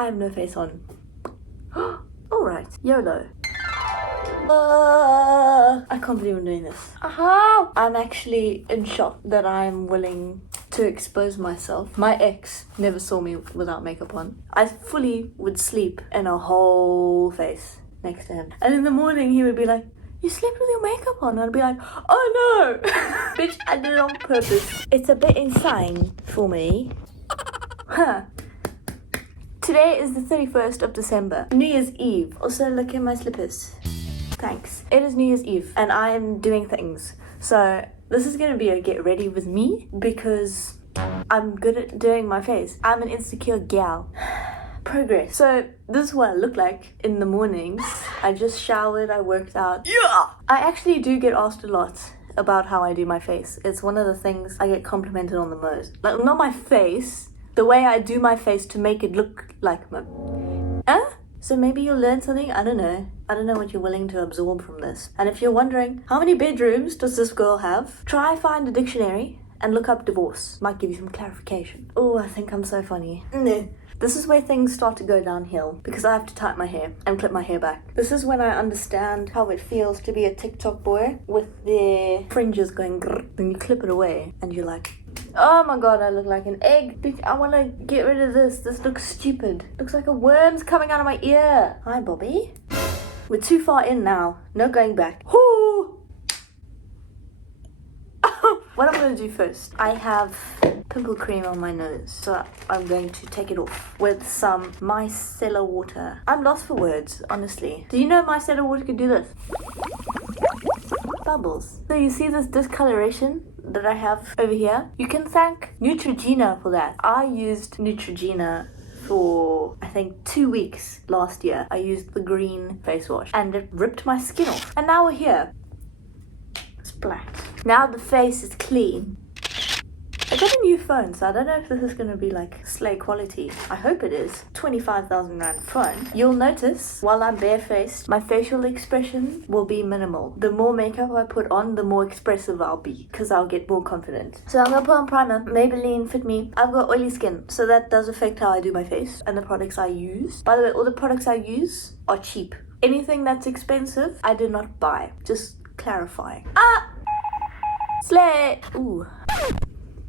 I have no face on. Alright, YOLO. I can't believe I'm doing this. I'm actually in shock that I'm willing to expose myself. My ex never saw me without makeup on. I fully would sleep in a whole face next to him. And in the morning he would be like, "You slept with your makeup on?" I'd be like, "Oh no!" Bitch, I did it on purpose. It's a bit insane for me. Huh. Today is the 31st of December, New Year's Eve. Also, look at my slippers. Thanks. It is New Year's Eve and I am doing things. So this is going to be a get ready with me because I'm good at doing my face. I'm an insecure gal. Progress. So this is what I look like in the mornings. I just showered, I worked out. Yeah! I actually do get asked a lot about how I do my face. It's one of the things I get complimented on the most. Like, not my face, the way I do my face to make it look like my... So maybe you'll learn something? I don't know. I don't know what you're willing to absorb from this. And if you're wondering, how many bedrooms does this girl have? Try find a dictionary and look up divorce. Might give you some clarification. Oh, I think I'm so funny. This is where things start to go downhill because I have to tie my hair and clip my hair back. This is when I understand how it feels to be a TikTok boy with their fringes going grrr, and you clip it away and you're like, oh my god, I look like an egg. Bitch, I want to get rid of this. This looks stupid. Looks like a worm's coming out of my ear. Hi, Bobby. We're too far in now. No going back. Whoo! What I'm going to do first, I have pimple cream on my nose, so I'm going to take it off with some micellar water. I'm lost for words, honestly. Do you know micellar water can do this? Bubbles. So you see this discoloration that I have over here? You can thank Neutrogena for that. I used Neutrogena for I think 2 weeks last year. I used the green face wash and it ripped my skin off. And now we're here. Splat. Now the face is clean. I got a new phone, so I don't know if this is going to be like slay quality. I hope it is. 25,000 rand phone. You'll notice while I'm barefaced, my facial expression will be minimal. The more makeup I put on, the more expressive I'll be because I'll get more confident. So I'm going to put on primer. Maybelline Fit Me. I've got oily skin, so that does affect how I do my face and the products I use. By the way, all the products I use are cheap. Anything that's expensive, I did not buy. Just clarifying. Slay! Ooh.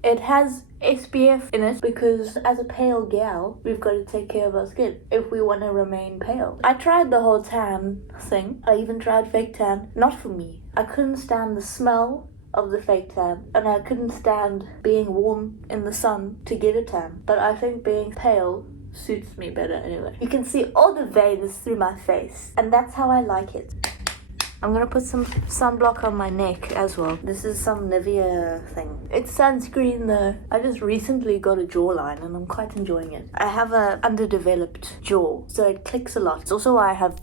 It has SPF in it because as a pale gal, we've got to take care of our skin if we want to remain pale. I tried the whole tan thing. I even tried fake tan. Not for me. I couldn't stand the smell of the fake tan and I couldn't stand being warm in the sun to get a tan. But I think being pale suits me better anyway. You can see all the veins through my face and that's how I like it. I'm gonna put some sunblock on my neck as well. This is some Nivea thing. It's sunscreen though. I just recently got a jawline and I'm quite enjoying it. I have a underdeveloped jaw, so it clicks a lot. It's also why I have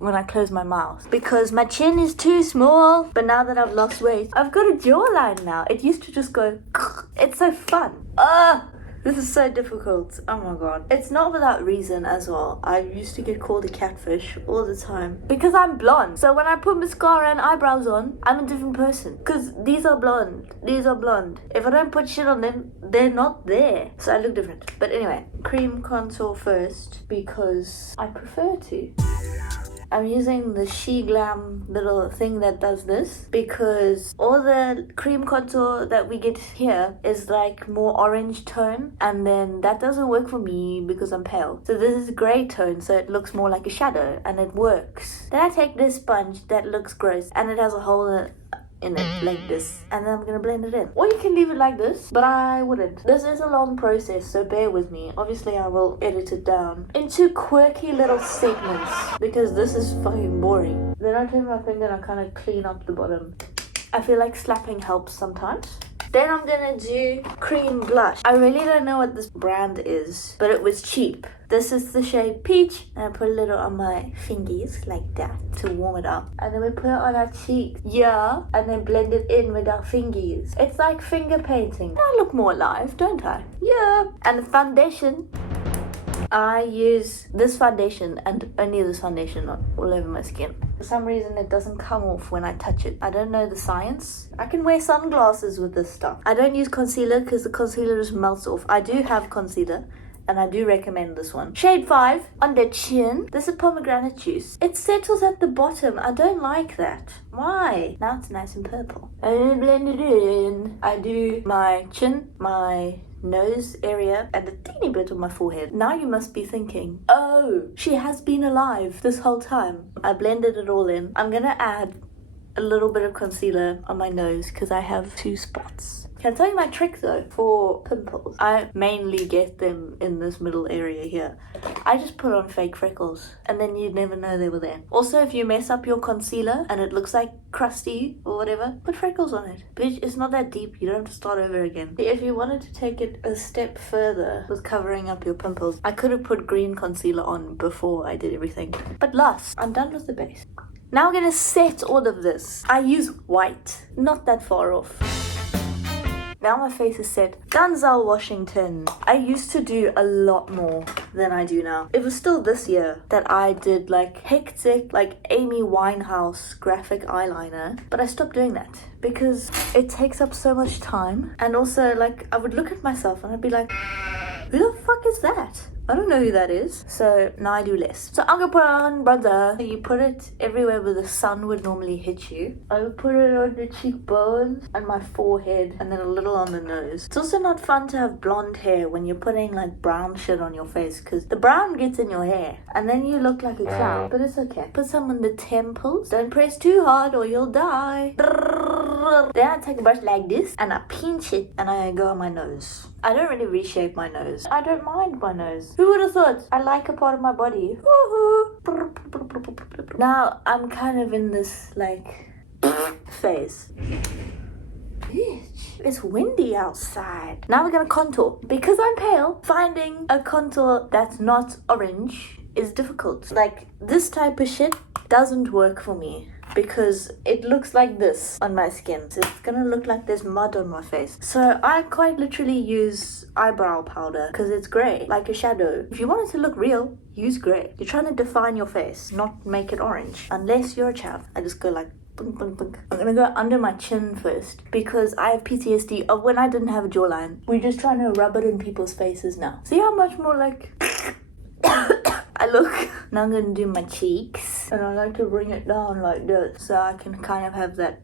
when I close my mouth because my chin is too small. But now that I've lost weight, I've got a jawline now. It used to just go. It's so fun. This is so difficult. Oh my god. It's not without reason as well. I used to get called a catfish all the time because I'm blonde. So when I put mascara and eyebrows on, I'm a different person. Because these are blonde. These are blonde. If I don't put shit on them, they're not there. So I look different. But anyway, cream contour first because I prefer to. I'm using the She Glam little thing that does this because all the cream contour that we get here is like more orange tone and then that doesn't work for me because I'm pale. So this is grey tone so it looks more like a shadow and it works. Then I take this sponge that looks gross and it has a hole in it like this and then I'm gonna blend it in, or you can leave it like this, but I wouldn't. This is a long process, so bear with me. Obviously I will edit it down into quirky little segments because this is fucking boring. Then I take my finger and I kind of clean up the bottom. I feel like slapping helps sometimes. Then I'm gonna do cream blush. I really don't know what this brand is, but it was cheap. This is the shade Peach, and I put a little on my fingers like that to warm it up. And then we put it on our cheeks, yeah, and then blend it in with our fingers. It's like finger painting. I look more alive, don't I? Yeah. And the foundation, I use this foundation and only this foundation all over my skin. For some reason it doesn't come off when I touch it. I don't know the science. I can wear sunglasses with this stuff. I don't use concealer because the concealer just melts off. I do have concealer and I do recommend this one. Shade 5, under chin. This is pomegranate juice. It settles at the bottom. I don't like that. Why? Now it's nice and purple. I blend it in. I do my chin, my nose area, and a teeny bit on my forehead. Now you must be thinking, oh, she has been alive this whole time. I blended it all in. I'm gonna add a little bit of concealer on my nose because I have 2 spots. Can I tell you my trick though for pimples? I mainly get them in this middle area here. I just put on fake freckles and then you'd never know they were there. Also, if you mess up your concealer and it looks like crusty or whatever, put freckles on it. Bitch, it's not that deep. You don't have to start over again. If you wanted to take it a step further with covering up your pimples, I could have put green concealer on before I did everything. But last, I'm done with the base. Now I'm gonna set all of this. I use white, not that far off. Now my face is set. Denzel Washington. I used to do a lot more than I do now. It was still this year that I did like hectic, like Amy Winehouse graphic eyeliner. But I stopped doing that because it takes up so much time. And also like I would look at myself and I'd be like, who the fuck is that? I don't know who that is. So now I do less. So I'm gonna put on bronzer. You put it everywhere where the sun would normally hit you. I would put it on the cheekbones and my forehead and then a little on the nose. It's also not fun to have blonde hair when you're putting like brown shit on your face because the brown gets in your hair and then you look like a clown. But it's okay. Put some on the temples. Don't press too hard or you'll die. Then I take a brush like this and I pinch it and I go on my nose. I don't really reshape my nose. I don't mind my nose. Who would have thought? I like a part of my body. Now I'm kind of in this like phase. Bitch, it's windy outside. Now we're gonna contour. Because I'm pale, finding a contour that's not orange is difficult. Like this type of shit doesn't work for me. Because it looks like this on my skin. So it's gonna look like there's mud on my face. So I quite literally use eyebrow powder because it's grey, like a shadow. If you want it to look real, use grey. You're trying to define your face, not make it orange. Unless you're a chav. I just go like bunk, bunk, bunk. I'm gonna go under my chin first because I have PTSD of when I didn't have a jawline. We're just trying to rub it in people's faces now. See how much more like I look. Now I'm gonna do my cheeks and I like to bring it down like this so I can kind of have that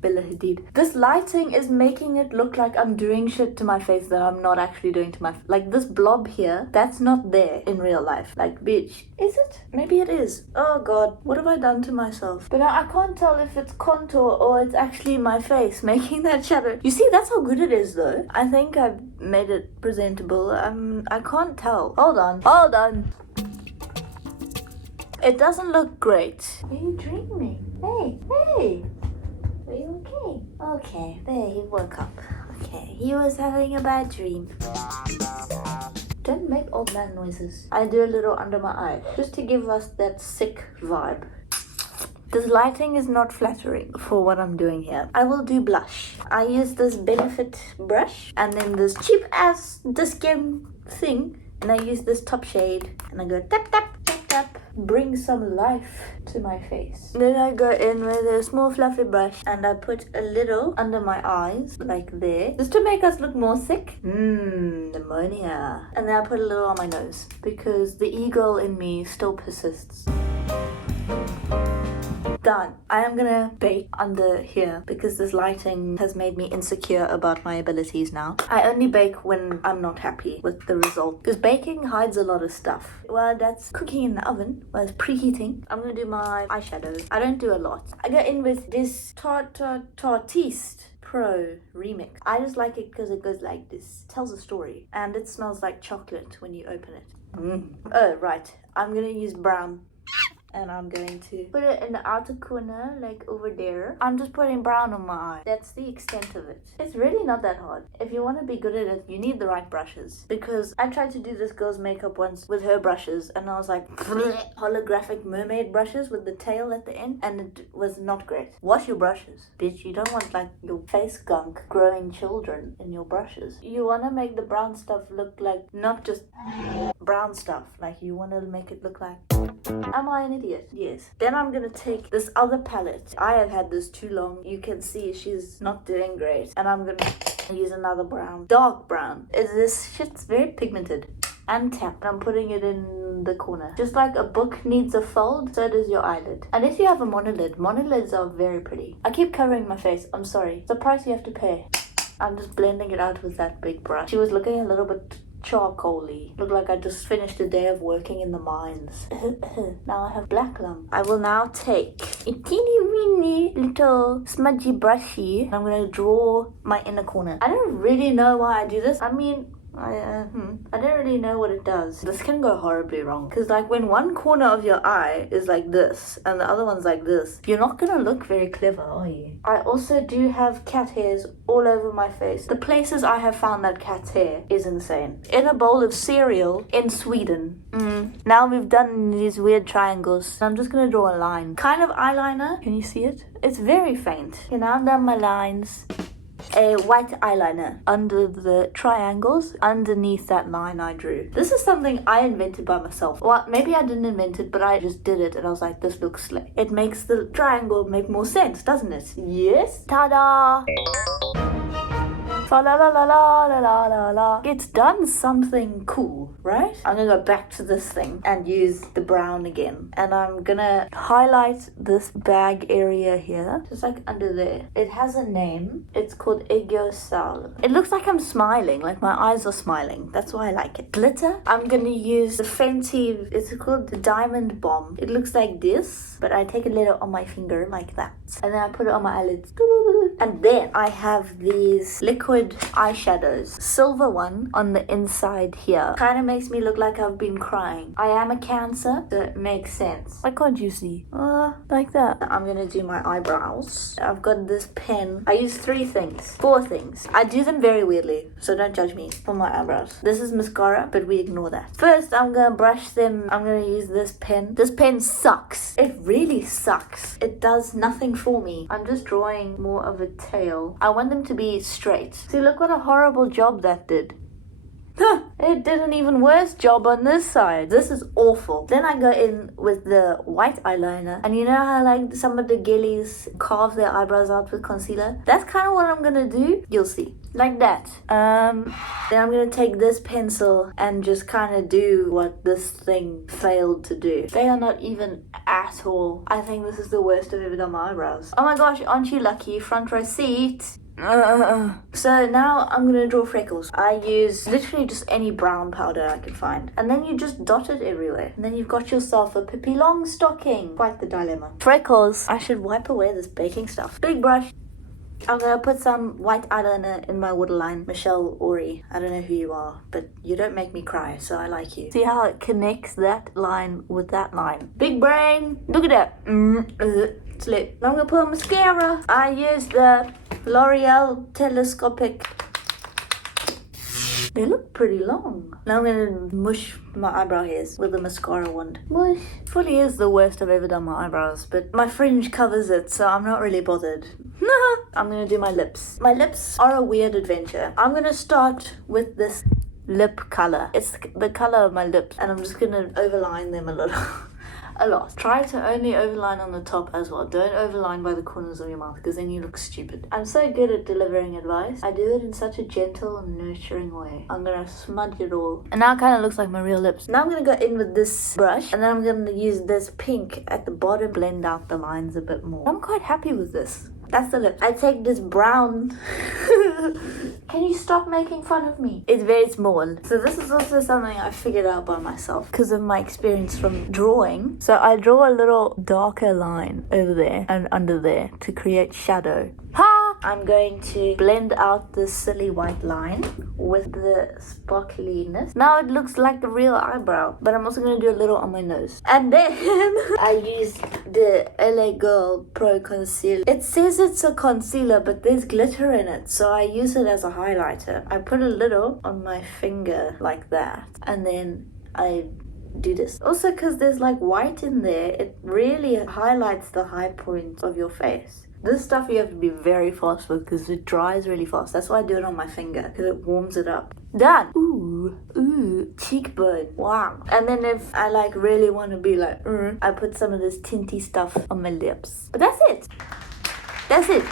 Bella Hadid. This lighting is making it look like I'm doing shit to my face that I'm not actually doing to my like this blob here, that's not there in real life. Like bitch, is it? Maybe it is. Oh god, what have I done to myself? But I can't tell if it's contour or it's actually my face making that shadow. You see, that's how good it is though. I think I've made it presentable. I can't tell. Hold on. It doesn't look great. Are you dreaming? Hey! Are you okay? Okay, there, he woke up. Okay, he was having a bad dream. Don't make old man noises. I do a little under my eye, just to give us that sick vibe. This lighting is not flattering for what I'm doing here. I will do blush. I use this Benefit brush and then this cheap ass Discam thing. And I use this top shade and I go tap tap tap tap. Bring some life to my face. Then I go in with a small fluffy brush and I put a little under my eyes, like there, just to make us look more sick. Pneumonia. And then I put a little on my nose because the e-girl in me still persists. Done. I am gonna bake under here because this lighting has made me insecure about my abilities now. I only bake when I'm not happy with the result because baking hides a lot of stuff. While that's cooking in the oven, while it's preheating, I'm gonna do my eyeshadows. I don't do a lot. I go in with this Tartiste Pro Remix. I just like it because it goes like this. It tells a story and it smells like chocolate when you open it. Oh right, I'm gonna use brown. And I'm going to put it in the outer corner, like over there. I'm just putting brown on my eye. That's the extent of it. It's really not that hard. If you want to be good at it, you need the right brushes. Because I tried to do this girl's makeup once with her brushes. And I was like, holographic mermaid brushes with the tail at the end. And it was not great. Wash your brushes. Bitch, you don't want like your face gunk growing children in your brushes. You want to make the brown stuff look like not just brown stuff. Like you want to make it look like... Am I an idiot? Yes. Then I'm gonna take this other palette. I have had this too long. You can see she's not doing great. And I'm gonna use another brown. Dark brown. This shit's very pigmented. and tap. I'm putting it in the corner. Just like a book needs a fold, so does your eyelid. Unless you have a monolid. Monolids are very pretty. I keep covering my face. I'm sorry. It's a price you have to pay. I'm just blending it out with that big brush. She was looking a little bit charcoaly. Looked like I just finished a day of working in the mines. Now I have black lump. I will now take a teeny weeny little smudgy brushy. I'm going to draw my inner corner. I don't really know why I do this. I mean, I don't really know what it does. This can go horribly wrong. Because like when one corner of your eye is like this and the other one's like this, you're not gonna look very clever, are you? I also do have cat hairs all over my face. The places I have found that cat's hair is insane. In a bowl of cereal in Sweden. Now we've done these weird triangles. I'm just gonna draw a line. Kind of eyeliner. Can you see it? It's very faint. Okay, now I've done my lines. A white eyeliner under the triangles underneath that line I drew. This is something I invented by myself. Well, maybe I didn't invent it, but I just did it and I was like, this looks slick. It makes the triangle make more sense, doesn't it? Yes? Ta-da! Fa la la la la la la la la. It's done something cool, right? I'm gonna go back to this thing and use the brown again. And I'm gonna highlight this bag area here, just like under there. It has a name. It's called Igiosal. It looks like I'm smiling, like my eyes are smiling. That's why I like it. Glitter. I'm gonna use the Fenty, it's called the Diamond Bomb. It looks like this, but I take a little on my finger like that. And then I put it on my eyelids. And then I have these liquid eyeshadows. Silver one on the inside here. Kind of makes me look like I've been crying. I am a Cancer, so it makes sense. Why can't you see? Like that. I'm gonna do my eyebrows. I've got this pen. I use 4 things. I do them very weirdly, so don't judge me for my eyebrows. This is mascara, but we ignore that. First, I'm gonna brush them. I'm gonna use this pen. This pen sucks. It really sucks. It does nothing for me. I'm just drawing more of a tail. I want them to be straight. See, look what a horrible job that did. It did an even worse job on this side. This is awful. Then I go in with the white eyeliner. And you know how like some of the girlies carve their eyebrows out with concealer? That's kind of what I'm gonna do. You'll see. Like that. Then I'm gonna take this pencil and just kind of do what this thing failed to do. They are not even at all. I think this is the worst I've ever done my eyebrows. Oh my gosh, aren't you lucky? Front row seat. So now I'm gonna draw freckles. I use literally just any brown powder I can find. And then you just dot it everywhere. And then you've got yourself a Pippi Longstocking. Quite the dilemma. Freckles. I should wipe away this baking stuff. Big brush. I'm gonna put some white eyeliner in my waterline. Michelle Ori. I don't know who you are, but you don't make me cry, so I like you. See how it connects that line with that line. Big brain. Look at that. Slip. Now I'm gonna put on mascara. I use the L'Oreal Telescopic. They look pretty long. Now I'm gonna mush my eyebrow hairs with a mascara wand. Mush. Fully is the worst I've ever done my eyebrows, but my fringe covers it, so I'm not really bothered. I'm gonna do my lips. My lips are a weird adventure. I'm gonna start with this lip color. It's the color of my lips, and I'm just gonna overline them a little. A lot. Try to only overline on the top as well. Don't overline by the corners of your mouth because then you look stupid. I'm so good at delivering advice. I do it in such a gentle and nurturing way. I'm gonna smudge it all. And now it kind of looks like my real lips. Now I'm gonna go in with this brush and then I'm gonna use this pink at the bottom, blend out the lines a bit more. I'm quite happy with this. That's the lip. I take this brown. Can you stop making fun of me? It's very small. So this is also something I figured out by myself because of my experience from drawing. So I draw a little darker line over there and under there to create shadow. Ha! I'm going to blend out this silly white line with the sparkliness. Now it looks like a real eyebrow, but I'm also going to do a little on my nose. And then I use the LA Girl Pro Concealer. It says it's a concealer, but there's glitter in it, so I use it as a highlighter. I put a little on my finger like that, and then I do this. Also, because there's like white in there, it really highlights the high point of your face. This stuff you have to be very fast with because it dries really fast. That's why I do it on my finger, because it warms it up. Done! Ooh, cheekbone. Wow. And then if I like really want to be like, I put some of this tinty stuff on my lips. But that's it. That's it.